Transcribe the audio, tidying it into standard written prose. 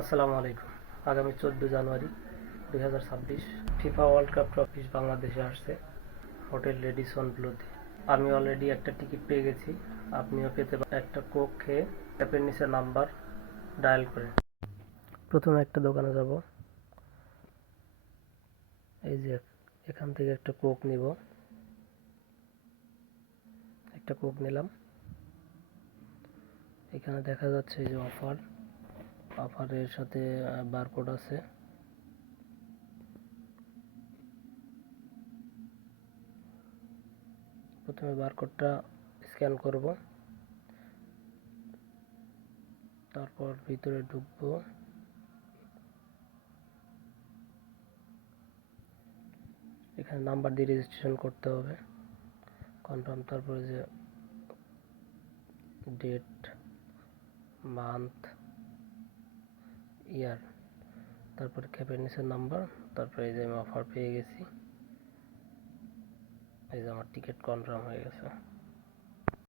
আসসালামু আলাইকুম। আগামী 14 জানুয়ারি 2026 ফিফা ওয়ার্ল্ড কাপ ট্রফি বাংলাদেশে আসছে হোটেল রেডিসন ব্লুতে। আমি অলরেডি একটা টিকিট পেয়ে গেছি, আপনিও পেতে পারেন। একটা কোক খেয়ে অ্যাপের নিচে নাম্বার ডায়াল করে প্রথমে একটা দোকানে যাব। এই যে এখান থেকে একটা কোক নিব। একটা কোক নিলাম। এখানে দেখা যাচ্ছে এই যে অফারের সাথে বারকোড আছে। প্রথমে বারকোডটা স্ক্যান করব, তারপর ভিতরে ঢুকবো। এখানে নাম্বার দিয়ে রেজিস্ট্রেশন করতে হবে, কনফার্ম। তারপরে যে ডেট, মান্থ, ইয়ার, তারপরে ক্যাপের নিচের নাম্বার, তারপরে এই যে আমি অফার পেয়ে গেছি। এই যে আমার টিকিট কনফার্ম হয়ে গেছে।